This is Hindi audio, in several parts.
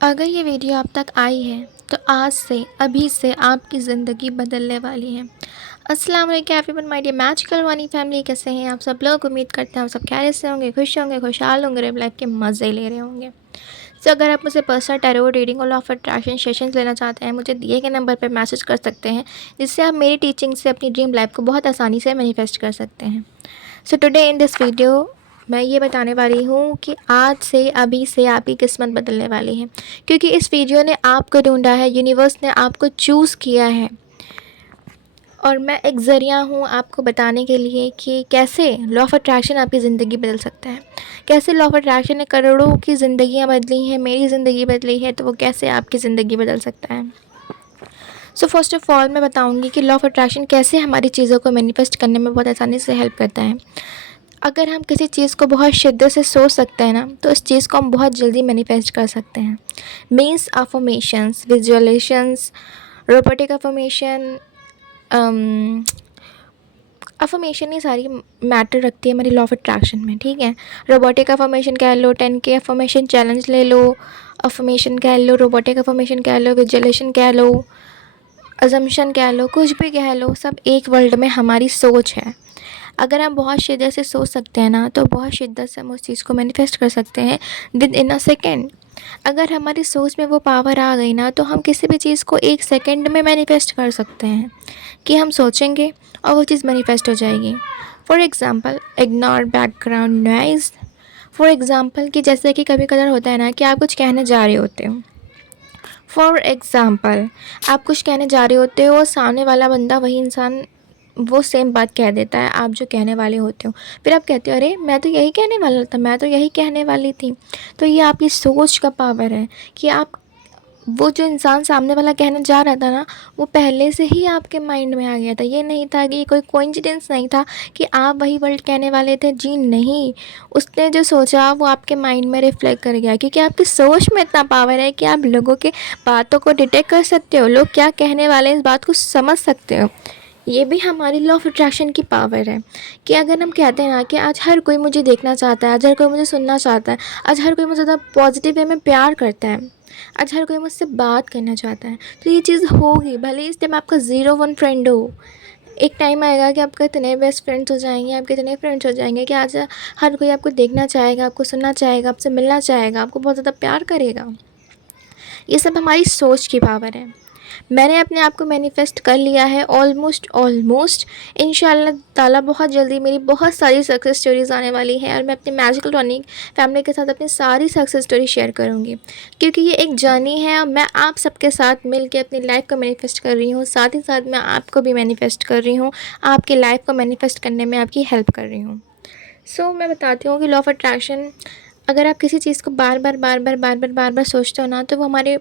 अगर ये वीडियो आप तक आई है तो आज से अभी से आपकी ज़िंदगी बदलने वाली है। अस्सलाम वालेकुम एवरीवन, माय डियर मैजिकल वानी फैमिली, कैसे हैं आप सब लोग। उम्मीद करते हैं आप सब खैरियत से होंगे, खुश होंगे, खुशहाल होंगे, रेब लाइफ के मज़े ले रहे होंगे। तो अगर आप मुझे पर्सनल टैरो रीडिंग और लॉ ऑफ अट्रैक्शन सेशंस लेना चाहते हैं, मुझे दिए गए नंबर पर मैसेज कर सकते हैं, जिससे आप मेरी टीचिंग से अपनी ड्रीम लाइफ को बहुत आसानी से मैनिफेस्ट कर सकते हैं। So today in this video मैं ये बताने वाली हूँ कि आज से अभी से आपकी किस्मत बदलने वाली है, क्योंकि इस वीडियो ने आपको ढूंढा है, यूनिवर्स ने आपको चूज़ किया है और मैं एक ज़रिया हूँ आपको बताने के लिए कि कैसे लॉ ऑफ अट्रैक्शन आपकी ज़िंदगी बदल सकता है। कैसे लॉ ऑफ अट्रैक्शन ने करोड़ों की ज़िंदगियाँ बदली हैं, मेरी ज़िंदगी बदली है, तो वो कैसे आपकी ज़िंदगी बदल सकता है। सो फर्स्ट ऑफ़ ऑल मैं बताऊँगी कि लॉ ऑफ अट्रैक्शन कैसे हमारी चीज़ों को मैनिफेस्ट करने में बहुत आसानी से हेल्प करता है। अगर हम किसी चीज़ को बहुत शिद्दत से सोच सकते हैं ना, तो उस चीज़ को हम बहुत जल्दी मैनिफेस्ट कर सकते हैं। Means affirmations, visualisations, robotic affirmation, affirmation ये सारी मैटर रखती है हमारी लॉ ऑफ अट्रैक्शन में, ठीक है। रोबोटिक अफर्मेशन कह लो, 10K अफर्मेशन चैलेंज ले लो, अफर्मेशन कह लो, रोबोटिक अफर्मेशन कह लो, विजुअलाइजेशन कह लो, अजम्पशन कह लो, कुछ भी कह लो, सब एक वर्ल्ड में हमारी सोच है। अगर हम बहुत शिद्दत से सोच सकते हैं ना, तो बहुत शिद्दत से हम उस चीज़ को मैनिफेस्ट कर सकते हैं विद इन अ सेकेंड। अगर हमारी सोच में वो पावर आ गई ना, तो हम किसी भी चीज़ को एक सेकेंड में मैनिफेस्ट कर सकते हैं कि हम सोचेंगे और वो चीज़ मैनिफेस्ट हो जाएगी। For example, ignore background noise. For example कि जैसे कि कभी कभार होता है ना कि आप कुछ कहने जा रहे होते हो। फॉर एग्ज़ाम्पल, आप कुछ कहने जा रहे होते हो और सामने वाला बंदा, वही इंसान, वो सेम बात कह देता है आप जो कहने वाले होते हो। फिर आप कहते हो अरे मैं तो यही कहने वाला था, मैं तो यही कहने वाली थी। तो ये आपकी सोच का पावर है कि आप, वो जो इंसान सामने वाला कहने जा रहा था ना, वो पहले से ही आपके माइंड में आ गया था। ये नहीं था कि कोई कोइंसिडेंस नहीं था कि आप वही वर्ड कहने वाले थे, जी नहीं। उसने जो सोचा वो आपके माइंड में रिफ्लेक्ट कर गया, क्योंकि आपकी सोच में इतना पावर है कि आप लोगों के बातों को डिटेक्ट कर सकते हो, लोग क्या कहने वाले हैं इस बात को समझ सकते हो। ये भी हमारी लॉ ऑफ अट्रैक्शन की पावर है कि अगर हम कहते हैं ना कि आज हर कोई मुझे देखना चाहता है, आज हर कोई मुझे सुनना चाहता है, आज हर कोई मुझे ज़्यादा पॉजिटिव वे में प्यार करता है, आज हर कोई मुझसे बात करना चाहता है, तो ये चीज़ होगी। भले इस टाइम आपका 0-1 फ्रेंड हो, एक टाइम आएगा कि आपके इतने बेस्ट फ्रेंड्स हो जाएंगे, आपके इतने फ्रेंड्स हो जाएंगे कि आज हर कोई आपको देखना चाहेगा, आपको सुनना चाहेगा, आपसे मिलना चाहेगा, आपको बहुत ज़्यादा प्यार करेगा। ये सब हमारी सोच की पावर है। मैंने अपने आप को मैनिफेस्ट कर लिया है ऑलमोस्ट। इंशाल्लाह ताला बहुत जल्दी मेरी बहुत सारी सक्सेस स्टोरीज़ आने वाली हैं और मैं अपनी मैजिकल रनिंग फैमिली के साथ अपनी सारी सक्सेस स्टोरी शेयर करूँगी, क्योंकि ये एक जर्नी है और मैं आप सबके साथ मिल के अपनी लाइफ को मैनिफेस्ट कर रही हूँ। साथ ही साथ मैं आपको भी मैनिफेस्ट कर रही हूँ, आपकी लाइफ को मैनिफेस्ट करने में आपकी हेल्प कर रही हूँ। मैं बताती हूँ कि लॉ ऑफ अट्रैक्शन, अगर आप किसी चीज़ को बार बार सोचते हो ना, तो वो हमारे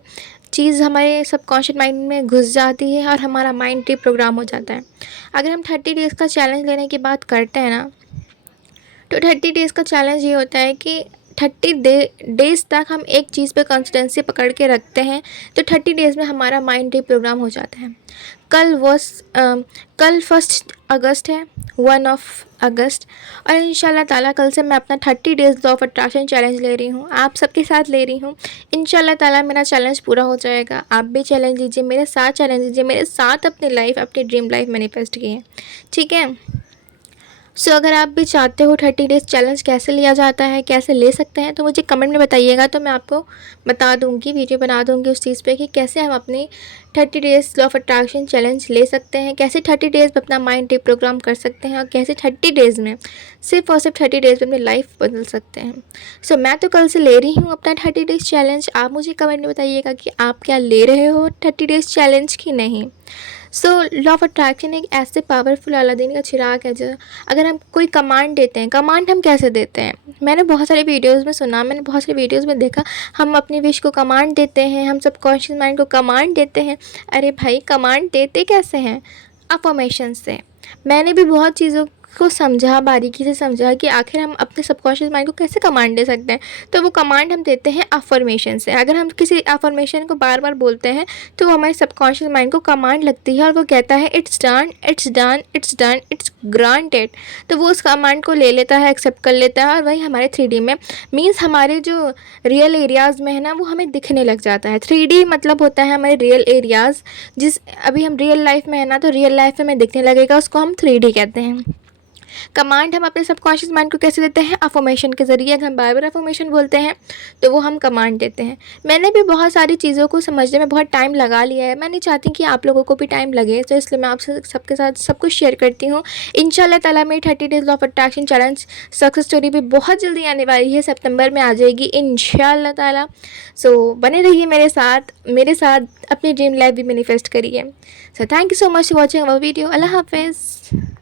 चीज़ हमारे सबकॉन्शियस माइंड में घुस जाती है और हमारा माइंड प्रोग्राम हो जाता है। अगर हम 30 डेज़ का चैलेंज लेने की बात करते हैं ना, तो 30 डेज़ का चैलेंज ये होता है कि 30 डेज़ तक हम एक चीज़ पे कंसिस्टेंसी पकड़ के रखते हैं, तो 30 डेज़ में हमारा माइंड प्रोग्राम हो जाता है। कल 1 अगस्त है, 1 अगस्त, और इंशाल्लाह ताला कल से मैं अपना 30 days law of attraction challenge ले रही हूँ, आप सबके साथ ले रही हूँ। इंशाल्लाह ताला मेरा चैलेंज पूरा हो जाएगा। आप भी चैलेंज लीजिए, मेरे साथ चैलेंज लीजिए, मेरे साथ अपनी लाइफ, अपनी ड्रीम लाइफ मैनिफेस्ट कीजिए, ठीक है। अगर आप भी चाहते हो 30 डेज़ चैलेंज कैसे लिया जाता है, कैसे ले सकते हैं, तो मुझे कमेंट में बताइएगा, तो मैं आपको बता दूंगी, वीडियो बना दूंगी उस चीज़ पे कि कैसे हम अपनी 30 days law of attraction challenge ले सकते हैं, कैसे 30 डेज़ में अपना माइंड रिप्रोग्राम कर सकते हैं और कैसे 30 डेज़ में, सिर्फ और सिर्फ 30 डेज़ में अपनी लाइफ बदल सकते हैं। मैं तो कल से ले रही हूँ अपना 30 डेज़ चैलेंज। आप मुझे कमेंट में बताइएगा कि आप क्या ले रहे हो 30 डेज़ चैलेंज की नहीं। लॉ ऑफ अट्रैक्शन एक ऐसे पावरफुल अलादीन का चिराग है, जो अगर हम कोई कमांड देते हैं, कमांड हम कैसे देते हैं, मैंने बहुत सारे वीडियोस में सुना, मैंने बहुत सारे वीडियोस में देखा, हम अपनी विश को कमांड देते हैं, हम सबकॉन्शियस माइंड को कमांड देते हैं। अरे भाई, कमांड देते कैसे हैं? अफर्मेशन से। मैंने भी बहुत चीज़ों उसको समझा, बारीकी से समझा कि आखिर हम अपने सबकॉन्शियस माइंड को कैसे कमांड दे सकते हैं। तो वो कमांड हम देते हैं अफर्मेशन से। अगर हम किसी अफर्मेशन को बार बार बोलते हैं तो वो हमारे सबकॉन्शियस माइंड को कमांड लगती है और वो कहता है it's done, it's done, it's done, it's granted. तो वो उस कमांड को ले लेता है, एक्सेप्ट कर लेता है और वही हमारे 3D में मीन्स हमारे जो रियल एरियाज़ में है ना वो हमें दिखने लग जाता है। 3D मतलब होता है हमारे रियल एरियाज़। जिस अभी हम रियल लाइफ में है ना तो रियल लाइफ में हमें दिखने लगेगा, उसको हम 3D कहते हैं। कमांड हम अपने सबकॉन्शियस माइंड को कैसे देते हैं? अफर्मेशन के ज़रिए। अगर हम बार बार अफर्मेशन बोलते हैं तो वो हम कमांड देते हैं। मैंने भी बहुत सारी चीज़ों को समझने में बहुत टाइम लगा लिया है। मैं नहीं चाहती कि आप लोगों को भी टाइम लगे, तो इसलिए मैं आपसे सबके साथ सब कुछ शेयर करती हूँ। इंशाल्लाह ताला मेरी 30 days law of attraction challenge success story भी बहुत जल्दी आने वाली है, सितंबर में आ जाएगी इंशाल्लाह ताला। सो बने रहिए मेरे साथ अपनी ड्रीम लाइफ भी मैनिफेस्ट करिए। So thank you so much for watching our video. अल्लाह हाफिज़।